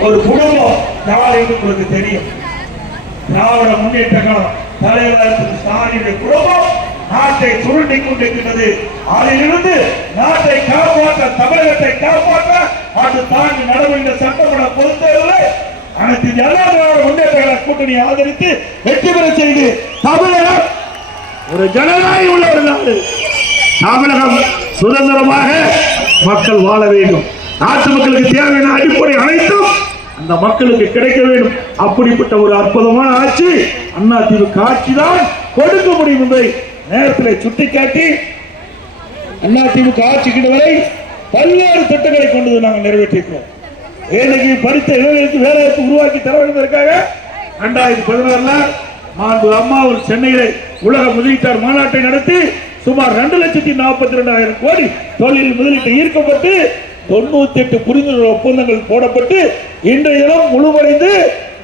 ஒரு குடும்பம் யார் என்று உங்களுக்கு தெரியும். திராவிட முன்னேற்ற கழகம் தலைவர் திரு ஸ்டாலினுடைய குடும்பம் நாட்டை சுருட்டி கொண்டிருக்கிறது அதிலிருந்து நாட்டை காப்பாற்ற தமிழகத்தை காப்பாற்ற அது தாண்டி நடவடிக்கை சட்டமன்ற பொதுத் அனைத்து எல்லா திராவிட முன்னேற்ற கழக கூட்டணி ஆதரித்து வெற்றி பெற செய்து தமிழகம் ஒரு ஜனநாயகம் உள்ள ஒரு நாடு. தமிழகம் சுதந்திரமாக மக்கள் வாழ வேண்டும். நாட்டு மக்களுக்கு தேவையான அடிப்படை அனைத்தும் அந்த மக்களுக்கு கிடைக்க வேண்டும். அப்படிப்பட்ட ஒரு அற்புதமான ஆட்சி அண்ணா திமுக ஆட்சி தான் கொடுக்க முடியும் என்பதை நேரத்தில் சுட்டிக்காட்டி அண்ணா திமுக ஆட்சிக்கு வரை பல்வேறு திட்டங்களை கொண்டு நாங்கள் நிறைவேற்றிருக்கிறோம் வேலைக்கு படித்த இளைஞர்களுக்கு வேலைவாய்ப்பு உருவாக்கி தர வேண்டுவதற்காக ரெண்டாயிரத்தி பதினாறுல மாண்பு அம்மா ஒரு சென்னையிலே உலக முதலீட்டார் மாநாட்டை நடத்தி சுமார் ரெண்டு லட்சத்தி நாற்பத்தி ரெண்டாயிரம் கோடி தொழில் முதலீட்டை ஈர்க்கப்பட்டு தொண்ணூத்தி எட்டு புரிந்துணர்வு ஒப்பந்தங்கள் போடப்பட்டு இன்றைய தினம் முழுவடைந்து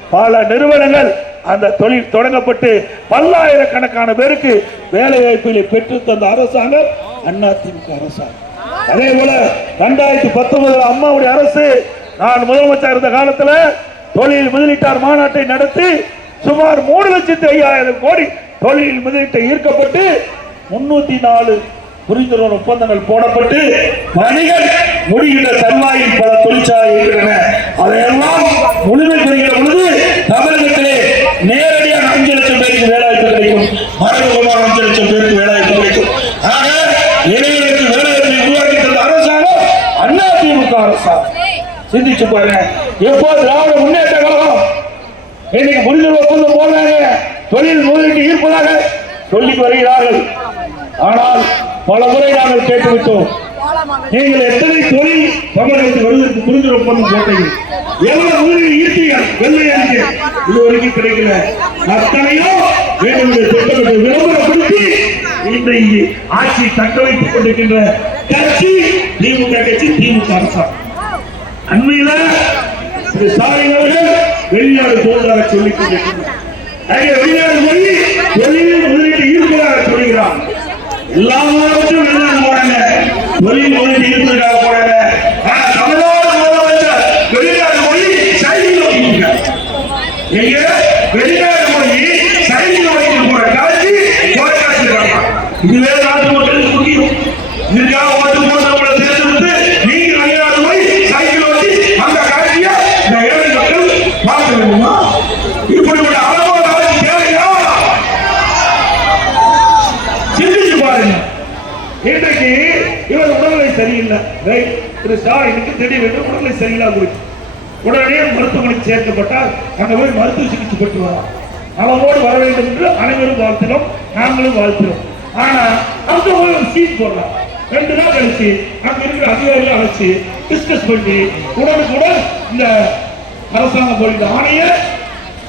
பல நிறுவனங்கள் அந்த தொழில் தொடங்கப்பட்டு பல்லாயிரக்கணக்கான பேருக்கு வேலை வாய்ப்புகளை பெற்று தந்த அரசாங்கம் அதிமுக அரசாங்கம். அதே போல ரெண்டாயிரத்தி பத்தொன்பதுல அம்மாவுடைய அரசு நான் முதலமைச்சர் இருந்த காலத்துல தொழில் முதலீட்டார் மாநாட்டை நடத்தி சுமார் மூணு லட்சத்தி ஐயாயிரம் கோடி தொழில் முதலீட்டை ஈர்க்கப்பட்டு முன்னூத்தி நாலு புரிந்துணர்வு ஒப்பந்தங்கள் போடப்பட்டு வணிகர் முடிகின்ற தன்வாயில் பல தொழிற்சாலை இருக்கின்றன. அதையெல்லாம் முழுமை பெறுகிற பொழுது தமிழகத்திலே நேரடியாக அஞ்சு லட்சம் பேருக்கு வேலைவாய்ப்பு கிடைக்கும். மறைமுகமாக அஞ்சு லட்சம் பேருக்கு வேலைவாய்ப்பு கிடைக்கும். ஆக இளைஞருக்கு வேலைவாய்ப்பை உருவாக்கி தந்த அரசாங்கம் அண்ணா திமுக அரசாங்கம். சிந்திச்சு பாருங்க. எப்போ திராவிட முன்னேற்ற கழகம் இன்னைக்கு புரிந்துணர்வு ஒப்பந்தம் போடுறாங்க. தொழில் முதலீட்டு ஈர்ப்பதாக சொல்லி வருகிறார்கள். ஆனால் பல முறை நாங்கள் கேட்டுவிட்டோம். நீங்கள் எத்தனை தொழில் தமிழகத்தில் வருவதற்கு புரிந்துணர்வு ஒப்பந்தம் போட்டீங்க எவ்வளவு முதலீடு ஈர்த்தீர்கள் வெள்ளை அறிக்கை இது வரைக்கும் கிடைக்கல. அத்தனையோ வேண்டும் என்று திட்டமிட்டு விளம்பரப்படுத்தி இன்றைக்கு ஆட்சி தக்க வைத்துக் கொண்டிருக்கின்ற கட்சி திமுக கட்சி திமுக அரசாங்கம். அண்மையில திரு ஸ்டாலின் அவர்கள் வெளிநாடு போவதாக சொல்லிக் கொண்டிருக்கிறார். வெளிநாடு மொழி தொழிலில் முதலீடு ஈர்ப்பதாக சொல்கிறார் எல்லா தொழில் முதலீடு ஈர்ப்பதற்காக போறாங்க திரு ஸ்டாலினுக்கு திடீரென்று உடல்நிலை சரியில்லா போயிடுச்சு. உடனே மருத்துவமனைக்கு சேர்க்கப்பட்டால் அங்க போய் மருத்துவ சிகிச்சை பெற்று வரலாம் நலமோடு வர வேண்டும் என்று அனைவரும் வாழ்த்தினோம் நாங்களும் வாழ்த்தினோம். ஆனா அங்க போய் ஒரு சீட் போடலாம் ரெண்டு நாள் கழிச்சு அங்க இருக்கிற அதிகாரிகளை அழைச்சு டிஸ்கஸ் பண்ணி உடனுக்குடன் இந்த அரசாங்கம் போடுகிற ஆணையை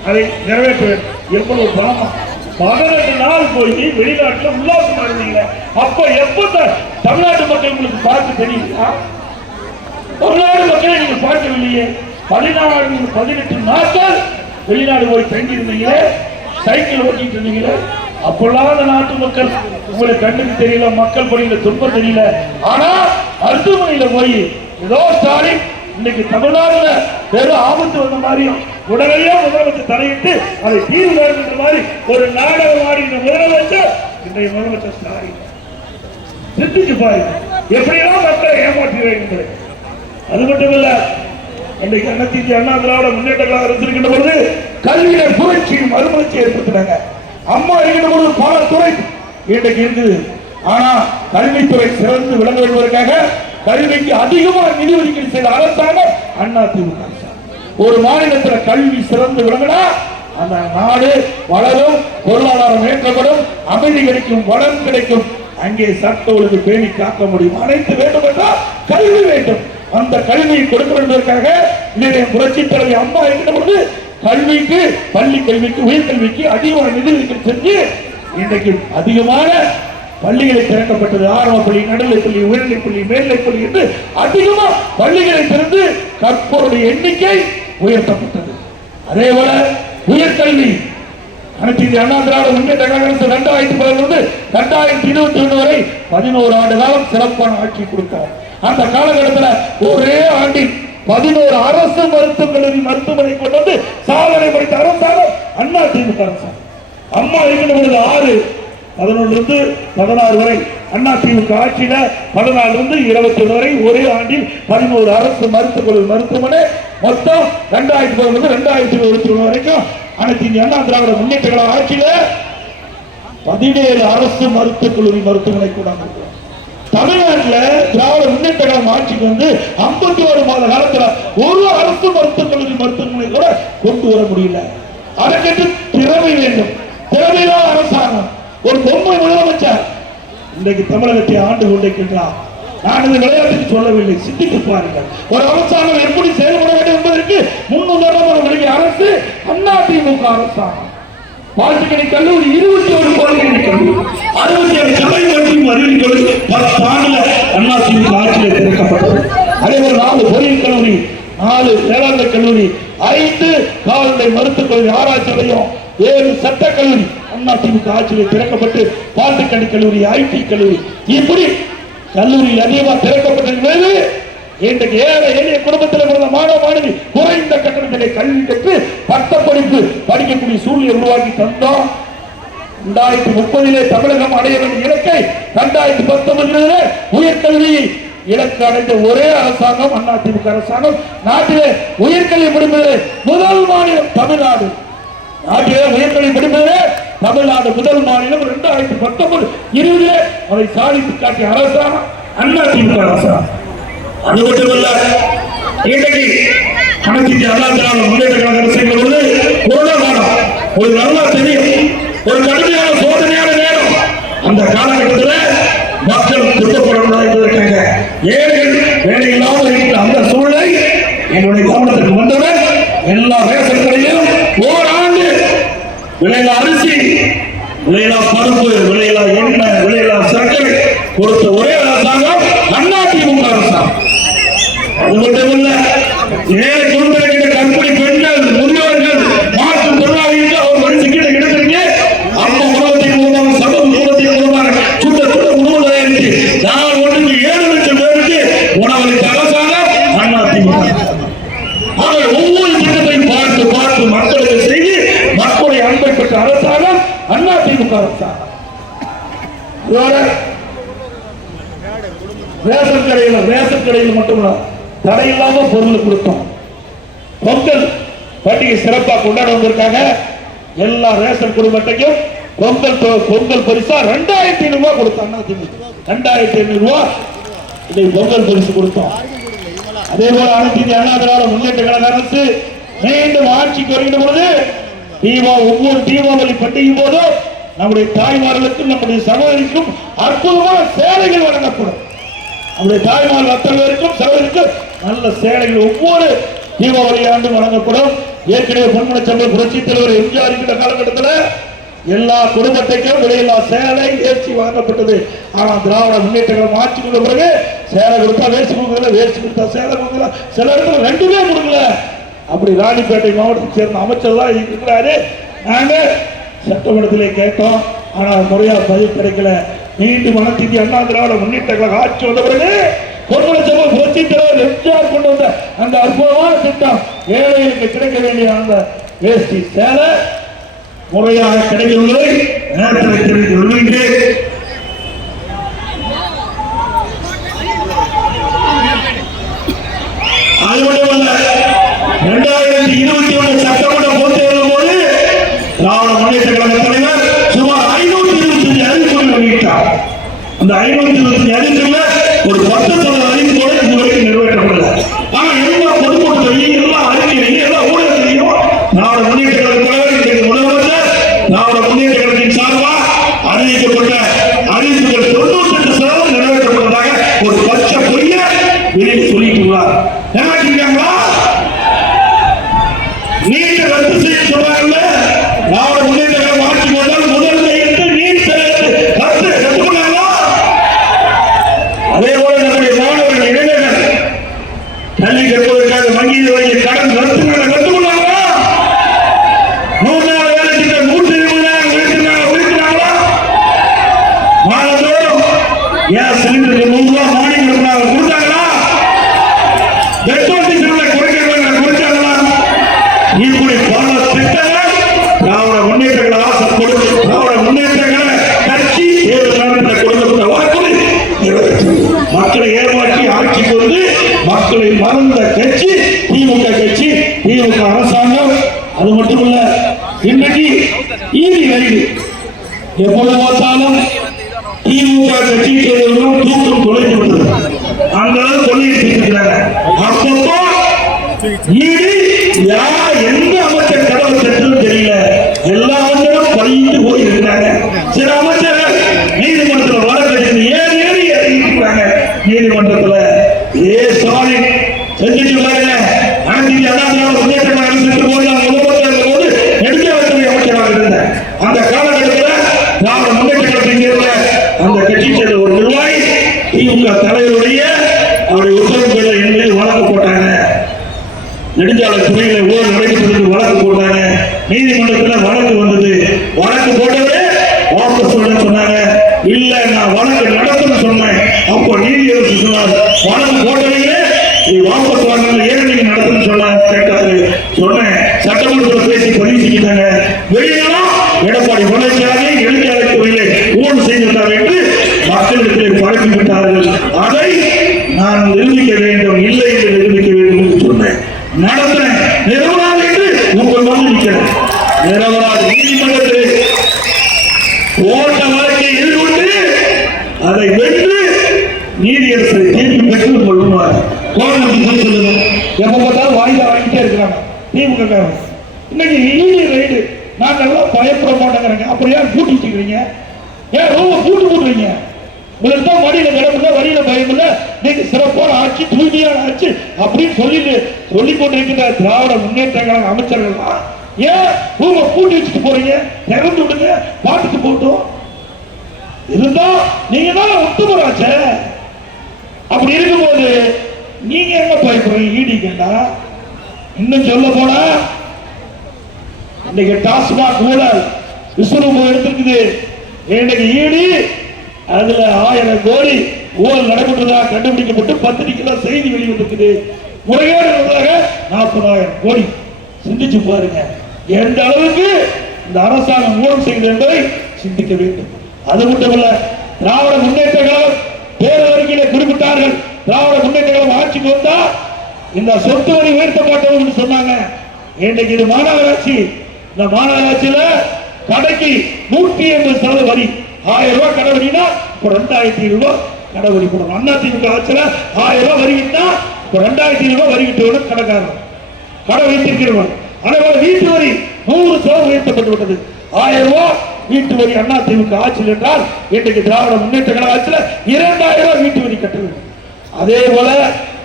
அதை நிறைவேற்ற வேண்டும். எவ்வளவு பாவம். பதினெட்டு நாள் போய் வெளிநாட்டுல உள்ள இருந்தீங்க அப்ப எப்ப தமிழ்நாட்டு மக்கள் உங்களுக்கு பார்த்து தெரியுங்களா தமிழ்நாடு மக்களை நீங்க பார்க்கவில்லையே. பதினாறு பதினெட்டு நாட்கள் வெளிநாடு போய் தங்கி இருந்தீங்களே சைக்கிள் ஓட்டிட்டு இருந்தீங்களே. அப்பெல்லாம் அந்த நாட்டு மக்கள் உங்களுக்கு கண்ணுக்கு தெரியல மக்கள் பணியில துன்பம் தெரியல. ஆனா மருத்துவமனையில போய் ஏதோ ஸ்டாலின் இன்னைக்கு தமிழ்நாடுல வெறும் ஆபத்து வந்த மாதிரியும் உடனடியா முதலமைச்சர் தலையிட்டு அதை தீர்வு காண்கின்ற மாதிரி ஒரு நாடகம் ஆடுகின்ற முதலமைச்சர் இன்றைய முதலமைச்சர் ஸ்டாலின் சிந்திச்சு பாருங்க எப்படியெல்லாம் மக்களை ஏமாற்றுகிறீர்கள் அது மட்டுமல்ல இன்றைக்கு அனைத்து இந்திய அண்ணா திராவிட முன்னேற்ற கழக அரசு பொழுது கல்வியில புரட்சியும் மறுமலர்ச்சி ஏற்படுத்தினாங்க. அம்மா இருக்கின்ற பொழுது பல துறை இன்றைக்கு இருக்குது ஆனா கல்வித்துறை சிறந்து விளங்க வருவதற்காக கல்விக்கு அதிகமாக நிதி ஒதுக்கீடு செய்த அரசாங்கம் அண்ணா திமுக ஒரு மாநிலத்தில் கல்வி சிறந்து விளங்கினா அந்த நாடு வளரும் பொருளாதாரம் ஏற்றப்படும் அமைதி கிடைக்கும் வளம் கிடைக்கும். அங்கே சட்ட ஒழுங்கு பேணி காக்க முடியும். அனைத்து வேண்டும் என்றால் கல்வி வேண்டும். அந்த கல்வியை கொடுக்க வேண்டுவதற்காக இதனை புரட்சி தலைவி அம்மா இருக்கிற பொழுது கல்விக்கு பள்ளி கல்விக்கு உயர்கல்விக்கு அதிகமான நிதி செஞ்சு இன்றைக்கு அதிகமான பள்ளிகளை திறக்கப்பட்டது. ஆரம்ப பள்ளி நடுநிலை பள்ளி உயர்நிலை பள்ளி மேல்நிலை பள்ளி என்று அதிகமா பள்ளிகளை திறந்து கற்போருடைய எண்ணிக்கை உயர்த்தப்பட்டது. அதே போல உயர்கல்வி. அனைத்து இந்திய அண்ணா திராவிட முன்னேற்ற கழக ரெண்டாயிரத்தி பதினொன்று ரெண்டாயிரத்தி இருபத்தி ஒன்று வரை பதினோரு ஆண்டு காலம் சிறப்பான ஆட்சி கொடுத்தார். அந்த காலகட்டத்தில் ஒரே ஆண்டில் பதினோரு அரசு மருத்துவக் கல்லூரி மருத்துவமனை கொண்டு வந்து சாதனை படைத்த அரசாங்கம் அண்ணா திமுக அரசாங்கம் அம்மா இருக்கின்ற பொழுது ஆறு பதினொன்று இருந்து பதினாறு வரை அண்ணா ஆட்சியில பதினாலு இருபத்தி ஒன்று வரை ஒரே ஆண்டில் பதினோரு அரசு மருத்துவக் மருத்துவமனை மொத்தம் ரெண்டாயிரத்தி பதினொன்று ரெண்டாயிரத்தி இருபத்தி ஒன்று வரைக்கும் அனைத்து இந்திய அண்ணா திராவிட முன்னேற்ற கழக ஆட்சியில பதினேழு அரசு மருத்துவக் கல்லூரி மருத்துவமனை கூட தமிழ்நாட்டில் திராவிட முன்னேற்ற கழகம் ஆட்சிக்கு வந்து 51 ஒரு மாத காலத்தில் ஒரு அரசு மருத்துவக் கல்லூரி மருத்துவமனை கூட கொண்டு வர முடியல. அதற்கென்று திறமை வேண்டும். திறமையான அரசாங்கம். ஒரு பொம்மை முதலமைச்சர் இன்றைக்கு தமிழகத்தை ஆண்டு கொண்டிருக்கின்றார். நான் இந்த விளையாட்டுக்கு சொல்லவில்லை. சிந்தித்து பாருங்கள். ஒரு அரசாங்கம் எப்படி செயல்பட வேண்டும் என்பதற்கு முன்னுதாரணம் ஒரு விலகிய அரசு அதிமுக அரசாங்கம். பாலிடெக்னிக் கல்லூரி இருபத்தி ஒரு பாலிடெக்னிக் கல்லூரி அறுபத்தி ஏழு சபை மற்றும் அறிவியல் கல்லூரி பத்து ஆண்டுல அதிமுக ஆட்சியில் திறக்கப்பட்டது. அதே போல நாலு பொறியியல் கல்லூரி நாலு வேளாண்மை கல்லூரி ஐந்து கால்நடை மருத்துவக் கல்லூரி ஆராய்ச்சி நிலையம் ஏழு சட்ட கல்லூரி அதிமுக ஆட்சியில் திறக்கப்பட்டு பாலிடெக்னிக் கல்லூரி ஐடி கல்லூரி. இப்படி கல்லூரியில் அதிகமாக திறக்கப்பட்டிருக்கிறது இன்றைக்கு ஏழை எளிய குடும்பத்தில் பிறந்த மாணவ மாணவி குறைந்த கட்டணத்திலே கல்வி கற்று பட்ட படிப்பு படிக்கக்கூடிய சூழ்நிலை உருவாக்கி தந்தோம் இரண்டாயிரத்தி முப்பதிலே தமிழகம் அடைய வேண்டிய இலக்கை இரண்டாயிரத்தி பத்தொன்பதிலே உயர்கல்வியை இலக்கு அடைந்த ஒரே அரசாங்கம் அதிமுக அரசாங்கம். நாட்டிலே உயர்கல்வி முடிந்தது முதல் மாநிலம் தமிழ்நாடு. நாட்டிலே உயர்கல்வி முடிந்தது தமிழ்நாடு முதல் மாநிலம் இரண்டாயிரத்தி பத்தொன்பது. இருபதிலே அதை சாதித்து காட்டிய அரசாங்கம் அதிமுக அரசாங்கம் அது மட்டுமல்ல இன்றைக்கு அனைத்து இந்திய அண்ணா திராவிட முன்னேற்ற கழக அரசியல் வந்து கொரோனா காலம் ஒரு நல்லா தெரியும் ஒரு கடுமையான சோதனையான நேரம். அந்த காலகட்டத்தில் மக்கள் துக்கப்படணும் என்பதற்காக ஏழைகள் வேலை இல்லாமல் இருக்கிற அந்த சூழ்நிலை என்னுடைய கவனத்துக்கு வந்தவர் எல்லா ரேஷன் கடையிலும் ஓராண்டு விலையில அரிசி விலையில பருப்பு விலையில எண்ணெய் விலையில சர்க்கரை கொடுத்த ஒரே அரசாங்கம் அண்ணா திமுக அரசாங்கம் அது மட்டுமல்ல ஏழை குடும்பத்தில் கற்பிணி பெண்கள் முதியோர்கள் மாற்று தொழிலாளிகள் அவர் வரிசை கீழே கிடக்கிறீங்க அப்ப உணவத்தின் மூலமாக சமூக உணவத்தின் மூலமாக சுட்ட சுட்ட உணவு தயாரித்து நான் ஒன்றுக்கு ஏழு லட்சம் பேருக்கு உணவளித்த அரசாங்கம் அண்ணா திமுக அவர் ஒவ்வொரு திட்டத்தையும் பார்த்து பார்த்து மக்களுக்கு செய்து மக்களுடைய அன்பை பெற்ற அரசாங்கம் அண்ணா திமுக அரசாங்கம் இதோட ரேஷன் கடையில் ரேஷன் கடையில் மட்டுமல்ல தடையில்லாம பொருள் கொடுத்தோம் பொங்கல் பண்டிகை சிறப்பாக கொண்டாட வந்திருக்காங்க எல்லா ரேஷன் குடும்பத்தையும் பொங்கல் பொங்கல் பரிசா ரெண்டாயிரத்தி ஐநூறு ரூபாய் கொடுத்தாங்க ரெண்டாயிரத்தி ஐநூறு ரூபாய் இன்னைக்கு பொங்கல் பரிசு கொடுத்தோம். அதே போல அனைத்து இந்திய அண்ணா திராவிட முன்னேற்ற கழக அரசு மீண்டும் ஆட்சிக்கு வருகின்ற பொழுது தீபா ஒவ்வொரு தீபாவளி பண்டிகை போதும் நம்முடைய தாய்மார்களுக்கும் நம்முடைய சகோதரிக்கும் அற்புதமான சேவைகள் வழங்கப்படும். நம்முடைய தாய்மார்கள் அத்தனை பேருக்கும் சகோதரிக்கும் நல்ல சேலைகள் ஒவ்வொரு தீபாவளி ஆண்டும் வழங்கப்படும். ஏற்கனவே பொன்மன சம்பள புரட்சி தலைவர் எம்ஜிஆர் இருக்கிற காலகட்டத்தில் எல்லா குடும்பத்தைக்கும் விலையில்லா சேலை வேஷ்டி வழங்கப்பட்டது ஆனா திராவிட முன்னேற்ற ஆட்சி கொண்ட பிறகு சேலை கொடுத்தா வேஷ்டி கொடுக்கல வேஷ்டி கொடுத்தா சேலை கொடுக்கல சில இடத்துல ரெண்டுமே கொடுக்கல. அப்படி ராணிப்பேட்டை மாவட்டத்தை சேர்ந்த அமைச்சர் தான் இருக்கிறாரு. நாங்க சட்டமன்றத்திலே கேட்டோம். ஆனால் முறையாக பதில் கிடைக்கல. மீண்டும் அனைத்து அண்ணா திராவிட முன்னேற்ற கழக ஆட்சி வந்த பிறகு பொன்மன சம்பள புரட்சி தலைவர் எம்ஜிஆர் கொண்டு வந்த அந்த அற்புதமான திட்டம். ஏழைகளுக்கு கிடைக்க வேண்டிய அந்த வேஷ்டி சேலை முறையாக கிடைக்கவில்லை நேரத்தில் தெரிவித்து வருகின்றேன் அது மட்டுமல்ல இரண்டாயிரத்தி இருபத்தி ஒன்று சட்டமன்ற பொதுத் தேர்தல் போது திராவிட முன்னேற்ற கழக தலைவர் சுமார் ஐநூத்தி இருபத்தி அறிவிப்புகள் வெளியிட்டார் அந்த ஐநூத்தி இருபத்தி அறிவிப்புல ஒரு பத்து சதவீத அறிவிப்போடு இது வரைக்கும் நிறைவேற்றப்படல ஆனா எல்லா பொதுக்கூட்டத்திலையும் எல்லா அறிக்கையிலையும் எல்லா ஊடகத்திலையும் திராவிட முன்னேற்ற கழக தலைவர் இன்றைக்கு முதலமைச்சர் திராவிட முன்னேற்ற கழகத்தின் சார்பா அறிவிக்கப்பட்ட அறிவிப்புகள் தொண்ணூத்தி எட்டு சதவீதம் நிறைவேற்றப்பட்டதாக ஒரு பச்சை பொய்ய வெளியே சொல்லிட்டு உள்ளார் நினைக்கிறீங்களா நீட் ரத்து செய்ய சொல்றாங்கல்ல திராவிட முன்னேற்ற கழகம் ஆட்சி வந்தால் முதல் கையெழுத்து நீட் செயல் ரத்து ரத்து பண்ணாங்களா அதே போல நம்முடைய மாணவர்கள் இளைஞர்கள் கல்வி கற்பதற்காக வங்கியில் வாங்கிய கடன் ரத்து பண்ண ரத்து பண்ணாங்களா நூறு நாள் வேலை திட்டம் நூற்றி இருபதாயிரம் உயர்த்தினாங்க உயர்த்தினாங்களா மாதந்தோறும் கேஸ் சிலிண்டருக்கு நூறு ரூபாய் மானியம் கொடுத்தாங்க கொடுத்தாங்களா பெட்ரோல் டீசல் மக்களை மறந்த கட்சி திமுக கட்சி திமுக அரசாங்கம் அது மட்டுமல்ல இன்றைக்கு ஈவி ரைடு எப்பொழுது திமுக கட்சி செய்தவர்களும் தூக்கம் தொலைத்து விட்டது. அந்த அளவு கொள்ளையிட்டு இருக்கிறாங்க. அப்பப்போ யார் எந்த அமைச்சர் கதவை தட்டுன்னு தெரியல எல்லா அமைச்சரும் பழிந்து போய் இருக்கிறாங்க சில அமைச்சர்கள் நீதிமன்றத்தில் வழக்கு ஏறி ஏறி இறங்கிட்டு நீதிமன்றத்துல ஏ ஸ்டாலின் செஞ்சுட்டு பாருங்க அனைத்து இந்திய அண்ணா திராவிட முன்னேற்ற கழகம் சென்று போது நான் முதலமைச்சர் இருந்த போது நெடுஞ்சாலைத்துறை அமைச்சராக இருந்தேன் அந்த காலகட்டத்தில் திராவிட முன்னேற்ற கழகத்தை சேர்ந்த அந்த கட்சி சேர்ந்த ஒரு நிர்வாகி திமுக தலைவருடைய அவருடைய உத்தரவு பேர என் மீது வழக்கு போட்டாங்க நெடுஞ்சாலை துறையில ஊழல் நடைபெற்றது வழக்கு போட்டாங்க நீதிமன்றத்துல வழக்கு வந்தது வழக்கு போட்டதே வாபஸ் விட சொன்னாங்க இல்ல நான் வழக்கு நடத்துன்னு சொன்னேன் சொன்னார் வழக்கு போட்டவங்களே நீ வாபஸ் ஏன் நீங்க நடத்துன்னு சொன்ன கேட்டாரு. சொன்னேன் சட்டமன்றத்தில் பேசி பதிவு செஞ்சுட்டாங்க வெளியெல்லாம் எடப்பாடி பழனிசாமி நெடுஞ்சாலை துறையிலே ஊழல் செய்திருந்தார் என்று மக்களிடத்தில் பரப்பி விட்டார்கள். அதை நான் நிரூபிக்க வேண்டும் இல்லை என்று நிரூபிக்க வேண்டும் என்று சொன்னேன் நடந்தேன் நிரபராதி என்று உங்கள் முன் நிற்கிறேன் நிரபராதி நீதிமன்றத்தில் ஓட்ட வழக்கை எதிர்கொண்டு அதை வென்று நீதியரசரை தீர்ப்பு பெற்று கொள்ளுவார் கோவிலுக்கு போய் சொல்லுங்க எப்ப பார்த்தாலும் வாய்தா வாங்கிட்டே இருக்கிறாங்க திமுக காரங்க இன்னைக்கு ஈடி ரைடு நாங்கெல்லாம் பயப்பட மாட்டேங்கிறாங்க அப்புறம் ஏன் பூட்டி வச்சுக்கிறீங்க ஏன் ரூம பூட்டு போடுறீங்க உங்களுக்கு தான் வழியில இடம் இல்ல வழியில பயம் இல்ல நீங்க சிறப்பான ஆட்சி தூய்மையான ஆட்சி அப்படின்னு சொல்லிட்டு சொல்லிக் கொண்டிருக்கிற திராவிட முன்னேற்ற கழக அமைச்சர்கள்லாம் ஏன் ரூம பூட்டி வச்சுட்டு போறீங்க? திறந்து விடுங்க பாட்டுக்கு போட்டோம். இருந்தா நீங்க தான் ஒத்துமராச்ச அப்படி இருக்கும்போது நீங்க எங்க பயப்படுறீங்க ஈடிக்கண்டா இன்னும் சொல்ல போனா இன்னைக்கு டாஸ்மாக் ஊழல் விஸ்வரூபம் எடுத்திருக்குது. இன்னைக்கு ஈடி அதுல ஆயிரம் கோடி ஊழல் நடைபெற்றதாக கண்டுபிடிக்கப்பட்டு பத்திரிகையில செய்தி வெளிவந்திருக்குது. முறைகேடு நடந்ததாக நாற்பதாயிரம் கோடி. சிந்திச்சு பாருங்க. எந்த அளவுக்கு இந்த அரசாங்கம் ஊழல் செய்தது என்பதை சிந்திக்க வேண்டும். அது மட்டுமல்ல திராவிட முன்னேற்ற கழகம் தேர்தல் குறிப்பிட்டார்கள். திராவிட முன்னேற்ற கழகம் ஆட்சிக்கு வந்தா இந்த சொத்து வரி உயர்த்த மாட்டோம் சொன்னாங்க. இன்றைக்கு இது மாநகராட்சி. இந்த மாநகராட்சியில கடைக்கு நூற்றி எண்பது சதவீத வரி. ஆயிரம் ரூபாய் கடை வரினா இப்போ ரெண்டாயிரத்தி ரூபாய் கடை வரி போடணும் அண்ணா திமுக ஆட்சியில ஆயிரம் ரூபாய் வருகிட்டா இப்போ ரெண்டாயிரத்தி ரூபாய் வருகிட்டு கடைக்காரன் கடை வைத்திருக்கிறவன். அதேபோல வீட்டு வரி நூறு சதவீதம் உயர்த்தப்பட்டு விட்டது. ஆயிரம் ரூபாய் வீட்டு வரி அண்ணா திமுக ஆட்சியில் என்றால் இன்றைக்கு திராவிட முன்னேற்ற கழக ஆட்சியில் இரண்டாயிரம் ரூபாய் வீட்டு வரி கட்டணும் அதே போல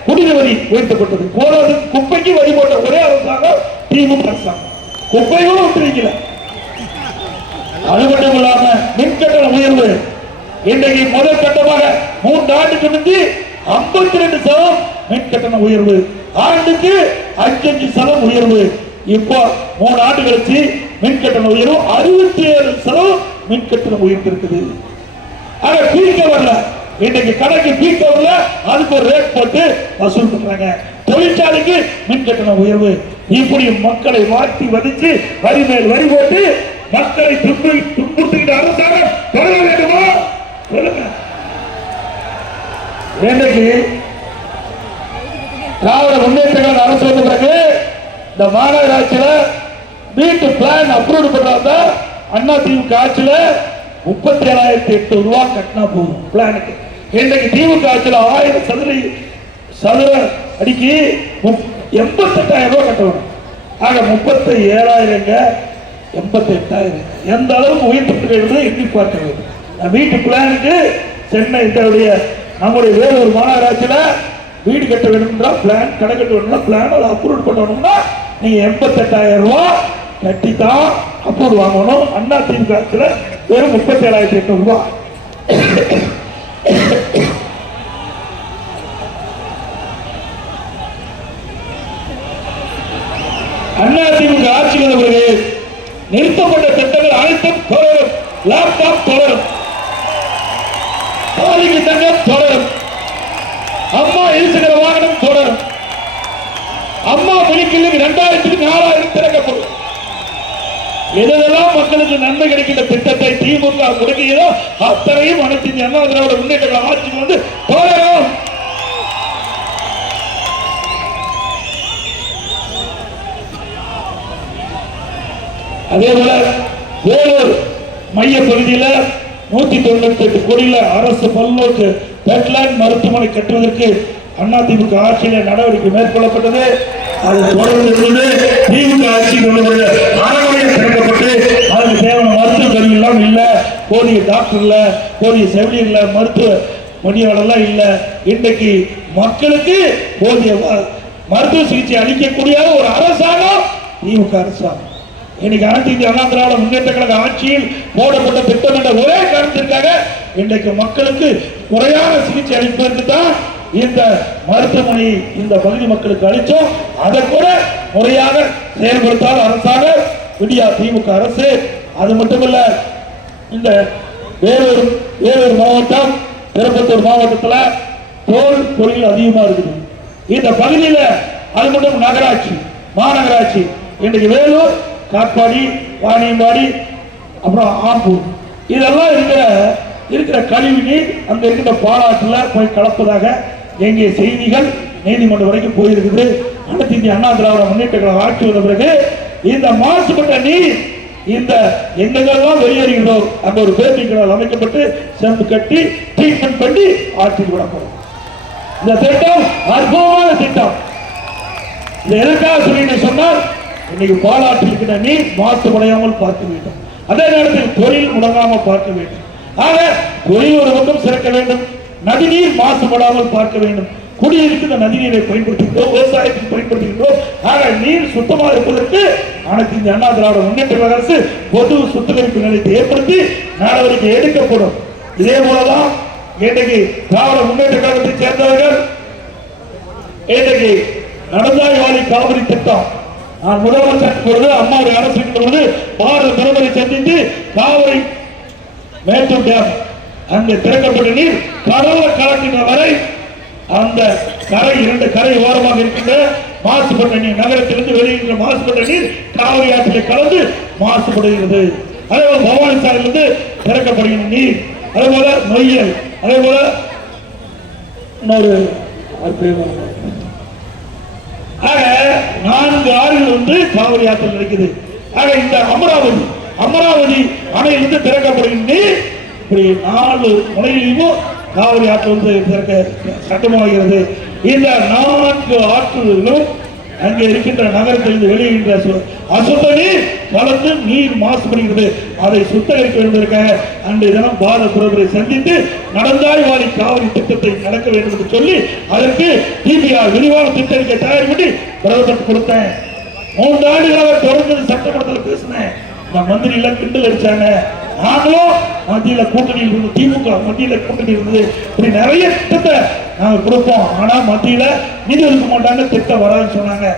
குடித வரி உயர்த்தப்பட்டது. போனது குப்பைக்கு வரி போட்ட ஒரே அரசாங்கம் திமுக அரசாங்கம். குப்பையோடு விட்டு அது மட்டும் இல்லாம மின்கட்டண உயர்வு இன்றைக்கு முதல் கட்டமாக மூன்று ஆண்டுக்கு முந்தி ஐம்பத்தி ரெண்டு சதம் மின்கட்டண உயர்வு. ஆண்டுக்கு அஞ்சு அஞ்சு சதம் உயர்வு. இப்போ மூணு ஆண்டு கழிச்சு மின்கட்டண உயர்வு அறுபத்தி ஏழு சதம் மின்கட்டணம் உயர்ந்திருக்குது ஆனா பீக்க வரல. இன்னைக்கு கடைக்கு பீக்க வரல. அதுக்கு ஒரு ரேட் போட்டு வசூல் பண்றாங்க. தொழிற்சாலைக்கு மின் கட்டண உயர்வு. இப்படி மக்களை வாட்டி வதிச்சு வரி மேல் வரி போட்டு மக்களை துன்பு துன்புறுத்துகின்ற அரசாங்கம் தொடர வேண்டுமா? சொல்லுங்க திராவிட முன்னேற்ற கழக அரசு வந்த பிறகு இந்த மாநகராட்சியில வீட்டு பிளான் அப்ரூவ் பண்றாங்க. அண்ணா திமுக ஆட்சியில முப்பத்தி ஏழாயிரத்தி எட்டு ரூபாய் கட்டினா போதும் பிளானுக்கு இன்றைக்கு திமுக ஆட்சியில ஆயிரம் சதுர சதுர அடிக்கு எண்பத்தெட்டாயிரம் ரூபாய் கட்டணும் ஆக முப்பத்தி ஏழாயிரங்க எண்பத்தி எட்டாயிரம் எந்த அளவுக்கு உயிர் என்பதை எண்ணி பார்க்க வேண்டும். வீட்டு பிளானுக்கு சென்னை இதனுடைய நம்முடைய வேலூர் மாநகராட்சியில வீடு கட்ட வேணும்னா பிளான் கடை கட்ட வேணும்னா பிளான் அதை அப்ரூவ் பண்ணணும்னா நீங்க எண்பத்தெட்டாயிரம் ரூபா கட்டி தான் அப்ரூவ் வாங்கணும். அண்ணா திமுக ஆட்சியில் வெறும் முப்பத்தி ஏழாயிரத்தி எட்நூறு அண்ணா திமுக ஆட்சி வந்த பிறகு நிறுத்தப்பட்ட திட்டங்கள் அனைத்தும் தொடரும் லேப்டாப் தொடரும் ஆதிக்கு தங்கம் தொடரும். அம்மா இருக்கிற வாகனம் தொடரும். அம்மா மணிக்கிழமை இரண்டாயிரத்துக்கு நாலாயிரம் திறக்கப்படும். எதெல்லாம் மக்களுக்கு நன்மை கிடைக்கின்ற திட்டத்தை திமுக முடக்கியதோ அத்தனையும் அனைத்து அண்ணா திராவிட முன்னேற்ற ஆட்சிக்கு வந்து தொடரும். அதே போல வேலூர் மைய பகுதியில் நூத்தி தொண்ணூத்தி எட்டு கோடியில அரசு பல்நோக்கு பெட்லேண்ட் மருத்துவமனை கட்டுவதற்கு அதிமுக ஆட்சியில நடவடிக்கை மேற்கொள்ளப்பட்டது. அது தொடர்ந்து இருந்தது திமுக ஆட்சி கொண்டு அறவழியை திறக்கப்பட்டு அதுக்கு தேவையான மருத்துவ கருவி இல்லை இல்ல. போதிய டாக்டர் இல்லை போதிய செவிலியர் இல்ல மருத்துவ மொழியாளர்லாம் இல்லை. இன்றைக்கு மக்களுக்கு போதிய ம- மருத்துவ சிகிச்சை அளிக்கக்கூடிய ஒரு அரசாங்கம் திமுக அரசாங்கம். இன்னைக்கு அனைத்து இந்திய அண்ணா திராவிட முன்னேற்ற கழக ஆட்சியில் போடப்பட்ட திட்டம் என்ற ஒரே காரணத்திற்காக இன்றைக்கு மக்களுக்கு முறையான சிகிச்சை அளிப்பதற்கு தான் இந்த மருத்துவமனை இந்த பகுதி மக்களுக்கு அளித்தோம். அதை கூட முறையாக செயல்படுத்தாத அரசாக விடியா திமுக அரசு அது மட்டுமல்ல இந்த வேலூர் வேலூர் மாவட்டம் திருப்பத்தூர் மாவட்டத்தில் தோல் தொழில் அதிகமாக இருக்குது. இந்த பகுதியில் அது மட்டும் நகராட்சி மாநகராட்சி இன்றைக்கு வேலூர் காட்பாடி வாணியம்பாடி அப்புறம் ஆம்பூர். இதெல்லாம் இருக்கிற இருக்கிற கழிவு நீர் அந்த இருக்கிற பாலாற்றில் போய் கலப்பதாக எங்கே செய்திகள் நீதிமன்றம் வரைக்கும் போயிருக்குது. அனைத்து இந்திய அண்ணா திராவிட முன்னேற்ற கழகம் ஆட்சி வந்த பிறகு இந்த மாசுபட்ட நீர் இந்த எங்கெங்கெல்லாம் வெளியேறுகிறதோ அங்க ஒரு பேட்டி கடல் அமைக்கப்பட்டு செம்பு கட்டி ட்ரீட்மெண்ட் பண்ணி ஆட்சியில் விடப்படும் இந்த திட்டம் அற்புதமான திட்டம். இந்த எதற்காக சொல்லிட்டு சொன்னால் இன்னைக்கு பாலாற்றிருக்கிற நீர் மாசுபடையாமல் பார்க்க வேண்டும். அதே நேரத்தில் தொழில் முடங்காம பார்க்க வேண்டும். ஆக தொழில் ஒரு பக்கம் சிறக்க வேண்டும். நதிநீர் மாசுபடாமல் பார்க்க வேண்டும். குடியிருக்கிற நதிநீரை பயன்படுத்துகிறோம் விவசாயத்துக்கு பயன்படுத்துகின்றோம் ஆக நீர் சுத்தமாக இருப்பதற்கு அனைத்து இந்த அண்ணா திராவிட முன்னேற்ற அரசு பொது சுத்திகரிப்பு நிலையத்தை ஏற்படுத்தி நடவடிக்கை எடுக்கப்படும். இதே போலதான் இன்றைக்கு திராவிட முன்னேற்ற கழகத்தை சேர்ந்தவர்கள் இன்றைக்கு நடந்தாய் வாழி காவிரி திட்டம் நான் முதலமைச்சர் பொழுது அம்மாவுடைய அரசு இருக்கின்ற பொழுது பாரத பிரதமரை சந்தித்து காவிரி மேட்டூர் டேம் அங்கே திறக்கப்பட்ட நீர் கடல்ல கலக்கின்ற வரை அந்த கரை இரண்டு கரை ஓரமாக இருக்கின்ற மாசுபட்ட நீர் நகரத்திலிருந்து வெளியிடுகிற மாசுபட்ட நீர் காவிரி ஆற்றில் கலந்து மாசுபடுகிறது. அதே போல பவானி சாலையிலிருந்து திறக்கப்படுகின்ற நீர் அதே போல நொய்யல் அதே போல இன்னொரு அது பேர் மறந்து போச்சு. ஆக நான்கு ஆறுகள் வந்து காவிரி ஆற்றில் இருக்குது ஆக இந்த அமராவதி அமராவதி அணையிலிருந்து திறக்கப்படுகின்ற நீர் இப்படி நாலு முனையிலையும் காவிரி ஆற்று வந்து திறக்க சட்டமாகிறது. இந்த நான்கு ஆற்றுகளும் அங்கே இருக்கின்ற நகரத்திலிருந்து வெளியிடுகின்ற அசுத்த நீர் கலந்து நீர் மாசுபடுகிறது. அதை சுத்தகரிக்க வேண்டுவதற்காக அன்றைய தினம் பாரத பிரதமரை சந்தித்து நடந்தாய் வாரி காவிரி திட்டத்தை நடக்க வேண்டும் என்று சொல்லி அதற்கு டிபிஆர் விரிவான திட்டத்தை தயார் பண்ணி பிரதமர் கொடுத்தேன். மூன்று அவர் தொடர்ந்து சட்டமன்றத்தில் பேசினேன். இந்த மந்திரி எல்லாம் கிண்டல் அடிச்சாங்க. நாங்களும் மத்தியில கூட்டணி இருந்தது திமுக மத்தியில கூட்டணி இருந்தது இப்படி நிறைய திட்டத்தை நாங்க கொடுப்போம். ஆனா மத்தியில நிதி ஒதுக்க மாட்டாங்க திட்டம் வராதுன்னு சொன்னாங்க.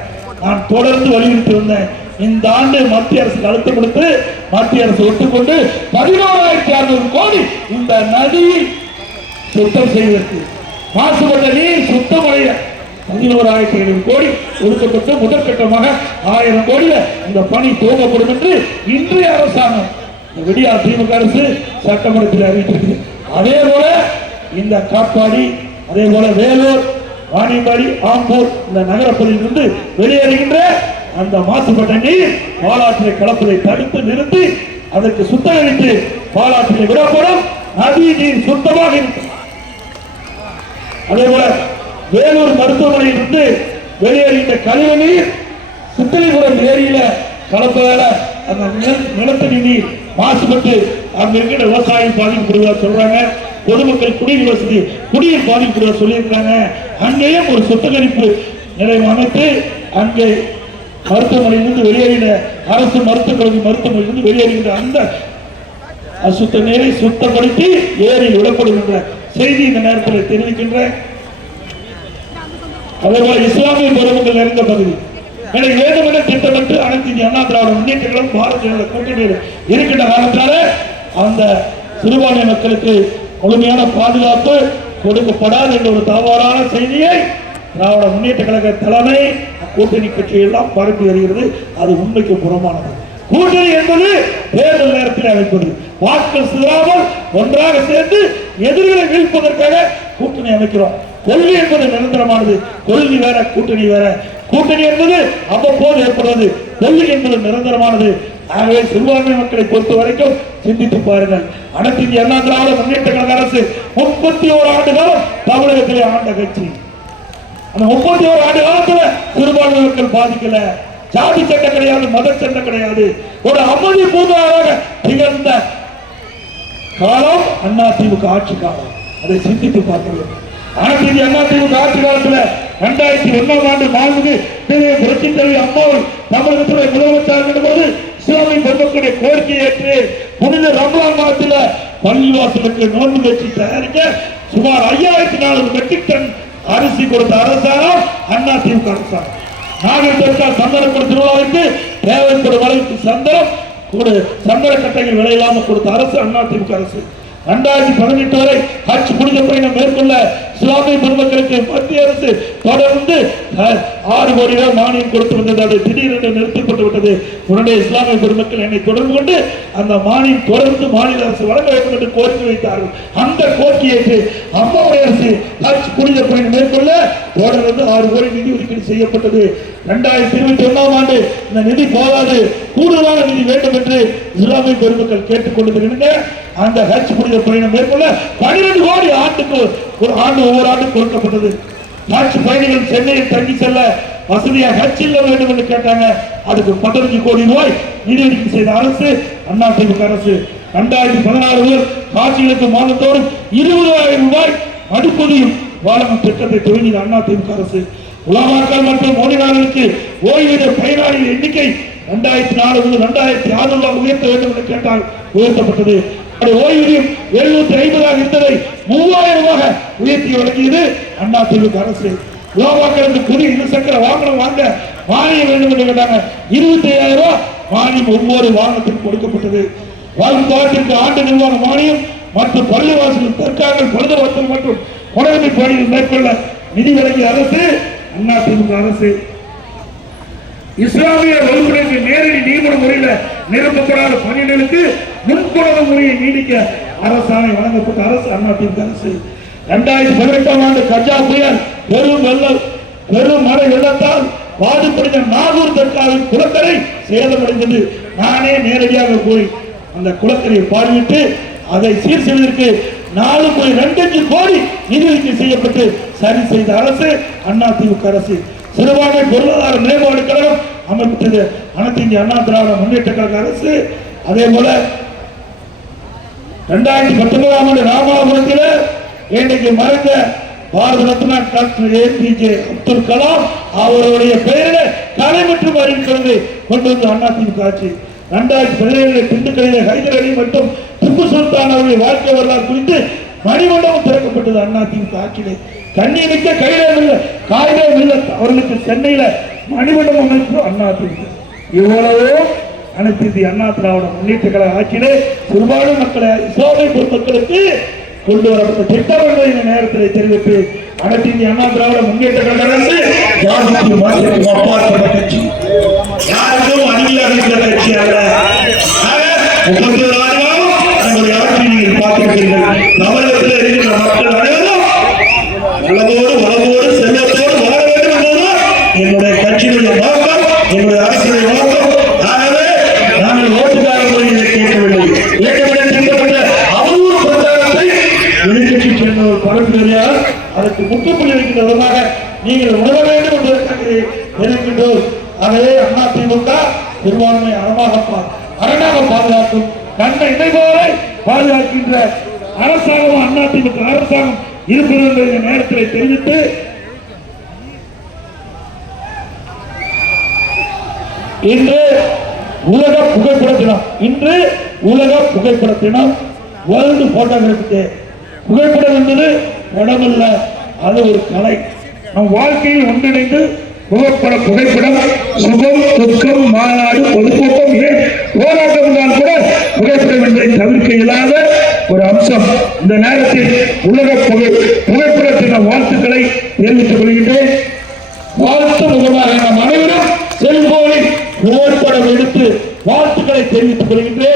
நான் தொடர்ந்து வலியுறுத்தி வந்தேன். இந்த ஆண்டு மத்திய அரசுக்கு அழுத்தம் கொடுத்து மத்திய அரசு ஒட்டுக்கொண்டு பதினோராயிரத்தி அறுநூறு கோடி இந்த நதியை சுத்தம் செய்வதற்கு. மாசுபட்ட நீர் சுத்தமடைய பதினோராயிரத்தி ஐநூறு கோடி ஒதுக்கப்பட்டு முதற்கட்டமாக ஆயிரம் கோடியில் இந்த பணி துவங்கப்படும் என்று இன்றைய அரசாங்கம் இந்த திமுக அரசு சட்டமன்றத்தில் அறிவித்திருக்கு அதே போல இந்த காப்பாடி அதே போல வேலூர் வாணியம்பாடி ஆம்பூர் இந்த நகரப்பகுதியிலிருந்து வெளியேறுகின்ற அந்த மாசுபட்ட நீர் பாலாற்றிலை கலப்பதை தடுத்து நிறுத்தி அதற்கு சுத்தகரித்து பாலாற்றிலை விடப்படும் நதி நீர் சுத்தமாக இருக்கும் அதே போல வேலூர் மருத்துவமனையில் இருந்து வெளியேறுகின்ற கழிவு நீர் சித்தலிபுரம் ஏரியில கலப்பதால அந்த நிலத்தடி நீர் மாசுபட்டு அங்க இருக்கிற விவசாயம் பாதிக்கப்படுவதா சொல்றாங்க. பொதுமக்கள் குடிநீர் வசதி குடிநீர் பாதிக்கப்படுவதா சொல்லியிருக்காங்க அங்கேயும் ஒரு சுத்தகரிப்பு நிலையம் அமைத்து அங்கே மருத்துவமனையிலிருந்து வெளியேறின அரசு மருத்துவக் கல்வி மருத்துவமனையிலிருந்து வெளியேறுகின்ற அந்த அசுத்த நீரை சுத்தப்படுத்தி ஏரியில் விடப்படும் என்ற செய்தி இந்த நேரத்தில் தெரிவிக்கின்ற அதேபோல இஸ்லாமிய பொதுமக்கள் நிறைந்த பகுதி எனக்கு வேண்டுமென திட்டமிட்டு அனைத்து இந்திய அண்ணா திராவிட முன்னேற்றங்களும் பாரதிய ஜனதா கூட்டணியில் இருக்கின்ற காரணத்தால அந்த சிறுபான்மை மக்களுக்கு முழுமையான பாதுகாப்பு கொடுக்கப்படாது என்ற ஒரு தவறான செய்தியை திராவிட முன்னேற்ற கழக தலைமை கூட்டணி கட்சி எல்லாம் பரப்பி வருகிறது. அது உண்மைக்கு புறமானது கூட்டணி என்பது தேர்தல் நேரத்தில் அமைப்பது. வாக்கள் சிதறாமல் ஒன்றாக சேர்ந்து எதிரிகளை வீழ்ப்பதற்காக கூட்டணி அமைக்கிறோம். கொள்கை என்பது நிரந்தரமானது. கொள்கை வேற கூட்டணி வேற. கூட்டணி என்பது அவ்வப்போது ஏற்படுவது. கொள்கை என்பது நிரந்தரமானது. ஆகவே சிறுபான்மை மக்களை பொறுத்த வரைக்கும் சிந்தித்து பாருங்கள். அனைத்து இந்திய அண்ணா திராவிட முன்னேற்ற கழக அரசு முப்பத்தி ஓரு ஆண்டு காலம் தமிழகத்திலே ஆண்ட கட்சி. அந்த முப்பத்தி ஓரு ஆண்டு காலத்துல சிறுபான்மை மக்கள் பாதிக்கல. ஜாதி சண்டை கிடையாது மத சண்டை கிடையாது. ஒரு அமைதி பூங்காவாக திகழ்ந்த காலம் அண்ணா திமுக ஆட்சி காலம். அதை சிந்தித்து பார்க்கிறோம். அனைத்து அண்ணா திமுக ஆட்சி காலத்துல இரண்டாயிரத்தி ஒன்னாம் ஆண்டு நான்கு புரட்சி தலைவி அம்மாவும் தமிழகத்துடைய முதலமைச்சர் போது இஸ்லாமிய பெருமக்களுடைய கோரிக்கையை ஏற்று புனித ரமலான் மாதத்தில் பள்ளிவாசலுக்கு நோன்பு வச்சு தயாரிக்க சுமார் ஐயாயிரத்தி நானூறு மெட்ரிக் டன் அரிசி கொடுத்த அரசாங்கம் அண்ணா திமுக அரசாங்கம். நாகர் தெற்கா சந்தனப்பட திருவிழாவிற்கு தேவைப்படும் அளவுக்கு சந்தனம் கூட சந்தன கட்டைகள் விலையில்லாமல் கொடுத்த அரசு அண்ணா திமுக அரசு. ரெண்டாயிரத்தி பதினெட்டு வரை ஹஜ் புனித பயணம் மேற்கொள்ள சுவாமி பெருமக்களுக்கு மத்திய அரசு தொடர்ந்து ஆறு கோடி ரூபாய் மானியம் கொடுத்து வந்தது அது திடீரென்று நிறுத்தப்பட்டு விட்டது. உடனே இஸ்லாமிய பெருமக்கள் என்னை தொடர்பு கொண்டு அந்த மானியம் தொடர்ந்து மாநில அரசு வழங்க வேண்டும் என்று கோரிக்கை வைத்தார்கள். அந்த கோரிக்கையை அம்மாவுடைய அரசு ஹஜ் புனித பயணம் மேற்கொள்ள தொடர்ந்து ஆறு கோடி நிதி ஒதுக்கீடு செய்யப்பட்டது. இரண்டாயிரத்தி இருபத்தி ஒன்றாம் ஆண்டு இந்த நிதி போதாது கூடுதலான நிதி வேண்டும் என்று இஸ்லாமிய பெருமக்கள் கேட்டுக்கொண்டிருக்கின்றன அந்த ஹஜ் புனித பயணம் மேற்கொள்ள பனிரெண்டு கோடி ஆண்டுக்கு ஒரு ஆண்டு ஒவ்வொரு ஆண்டும் கொடுக்கப்பட்டது. ஹஜ் பயணிகள் சென்னையில் தங்கி செல்ல வசதியாக ஹஜ் இல்ல வேண்டும் என்று கேட்டாங்க. அதுக்கு பதினஞ்சு கோடி ரூபாய் நிதி செய்த அரசு அண்ணா திமுக அரசு. இரண்டாயிரத்தி பதினாறு முதல் காட்சிகளுக்கு மாதத்தோறும் இருபதாயிரம் ரூபாய் மடிப்பொதியும் வாழணும் திட்டத்தை துவங்கிய அண்ணா திமுக அரசு. உலமாக்கள் மற்றும் மொழிநாடுகளுக்கு ஓய்வூதிய பயனாளிகள் எண்ணிக்கை இரண்டாயிரத்தி நாலு முதல் இரண்டாயிரத்தி ஆறு உயர்த்த வேண்டும் என்று கேட்டால் உயர்த்தப்பட்டது. அது ஓய்வூதியம் எழுநூத்தி ஐம்பதாக இருந்ததை மூவாயிரமாக உயர்த்தி வழங்கியது அண்ணா திமுக அரசு. உலமாக்களுக்கு புது இருசக்கர வாகனம் வாங்க மானியம் வேண்டும் என்று கேட்டாங்க. இருபத்தி ஐயாயிரம் ரூபாய் மானியம் ஒவ்வொரு வாகனத்திற்கும் கொடுக்கப்பட்டது. வாழ்ந்தாட்டிற்கு ஆண்டு நிர்வாக மானியம் மற்றும் பள்ளிவாசல் தற்காவல் பழுதவத்தல் மற்றும் குடமை பணியில் மேற்கொள்ள நிதி வழங்கிய அரசு அண்ணா திமுக அரசு. இஸ்லாமிய வகுப்பினருக்கு நேரடி நியமன முறையில் நிரப்பப்படாத பணியிடங்களுக்கு முன்புறவு முறையை நீடிக்க அரசாணை வழங்கப்பட்ட அரசு அண்ணா அரசு. இரண்டாயிரத்தி பதினெட்டாம் ஆண்டு கஜா புயல் பெரும் வெள்ளம் பெரும் மழை வெள்ளத்தால் பாதிப்படைந்த நாகூர் தெற்காவின் குளக்கரை சேதமடைந்தது. நானே நேரடியாக போய் அந்த குளக்கரையை பார்வையிட்டு அதை சீர் செய்வதற்கு நாலு புள்ளி ரெண்டஞ்சு கோடி நிதி ஒதுக்கீடு செய்யப்பட்டு சரி செய்த அரசு அண்ணா அரசு. சிறுபான்மை பொருளாதார மேம்பாடு கழகம் அமைப்பட்டது. அனைத்து இந்திய அண்ணா திராவிட முன்னேற்ற கழக அரசு அதே போல இரண்டாயிரத்தி பத்தொன்பதாம் ஆண்டு ராமநாதபுரத்தில் இன்றைக்கு மறைந்த Bharat Ratna doctor A P Abdul Kalam அவருடைய பெயரில் கலை மற்றும் அறிவிக்கிறது கொண்டு வந்து அண்ணா திமுக ஆட்சி. ரெண்டாயிரத்தி பதினேழு திண்டுக்கல்லில் ஹைதர் அலி மற்றும் திப்பு சுல்தான் அவருடைய வாழ்க்கை வரலாறு குறித்து மணிமண்டபம் திறக்கப்பட்டது அண்ணா திமுக ஆட்சியிலே. தண்ணீர் மிக்க கையில இல்ல காகிதம் இல்ல அவர்களுக்கு சென்னையில மணிமண்டபம் அமைப்பு அண்ணா திமுக. இவ்வளவு அனைத்து இந்திய அண்ணா திராவிட முன்னேற்ற கழக ஆட்சியிலே சிறுபான்மை மக்களை இஸ்லாமிய பொதுமக்களுக்கு கொண்டு வரப்பட்ட திட்டம் என்பதை இந்த நேரத்தில் தெரிவித்து அனைத்து இந்திய அண்ணா திராவிட முன்னேற்ற கழக அரசு ஜாதிக்கு மதத்திற்கு அப்பாற்பட்ட கட்சி. யாருக்கும் அடிமையாக இருக்கிற கட்சி அல்ல. ஆக, முப்பத்தி நம்முடைய ஆட்சியை நீங்கள் பார்த்திருக்கிறீர்கள். தமிழகத்தில் இருக்கிற மக்கள் அனைவரும் நல்லதோடு நீங்கள் உணர வேண்டும் என்று நினைக்கின்றோம். ஆகவே அண்ணா திமுக பெரும்பான்மை அறமாக அரணாக பாதுகாக்கும் கண்ட இணைபோரை பாதுகாக்கின்ற அரசாங்கம் அண்ணா திமுக அரசாங்கம் இருப்பது என்பதை நேரத்தில் தெரிவித்து இன்று உலக புகைப்பட தினம் இன்று உலக புகைப்பட தினம் வேர்ல்டு போட்டோகிராஃபி புகைப்படம் என்பது படமல்ல அது ஒரு கலை. நம் வாழ்க்கையில் ஒன்றிணைந்து புகைப்பட புகைப்படம் சுகம் துக்கம் மாநாடு பொதுக்கூட்டம் ஏன் போராட்டம் தான் கூட புகைப்படம் என்பதை தவிர்க்க இயலாத ஒரு அம்சம். இந்த நேரத்தில் உலக புகை புகைப்பட வாழ்த்துக்களை தெரிவித்துக் கொள்கின்றேன். வாழ்த்து முகமாக நம் அனைவரும் செல்போனில் புகைப்படம் எடுத்து வாழ்த்துக்களை தெரிவித்துக் கொள்கின்றேன்.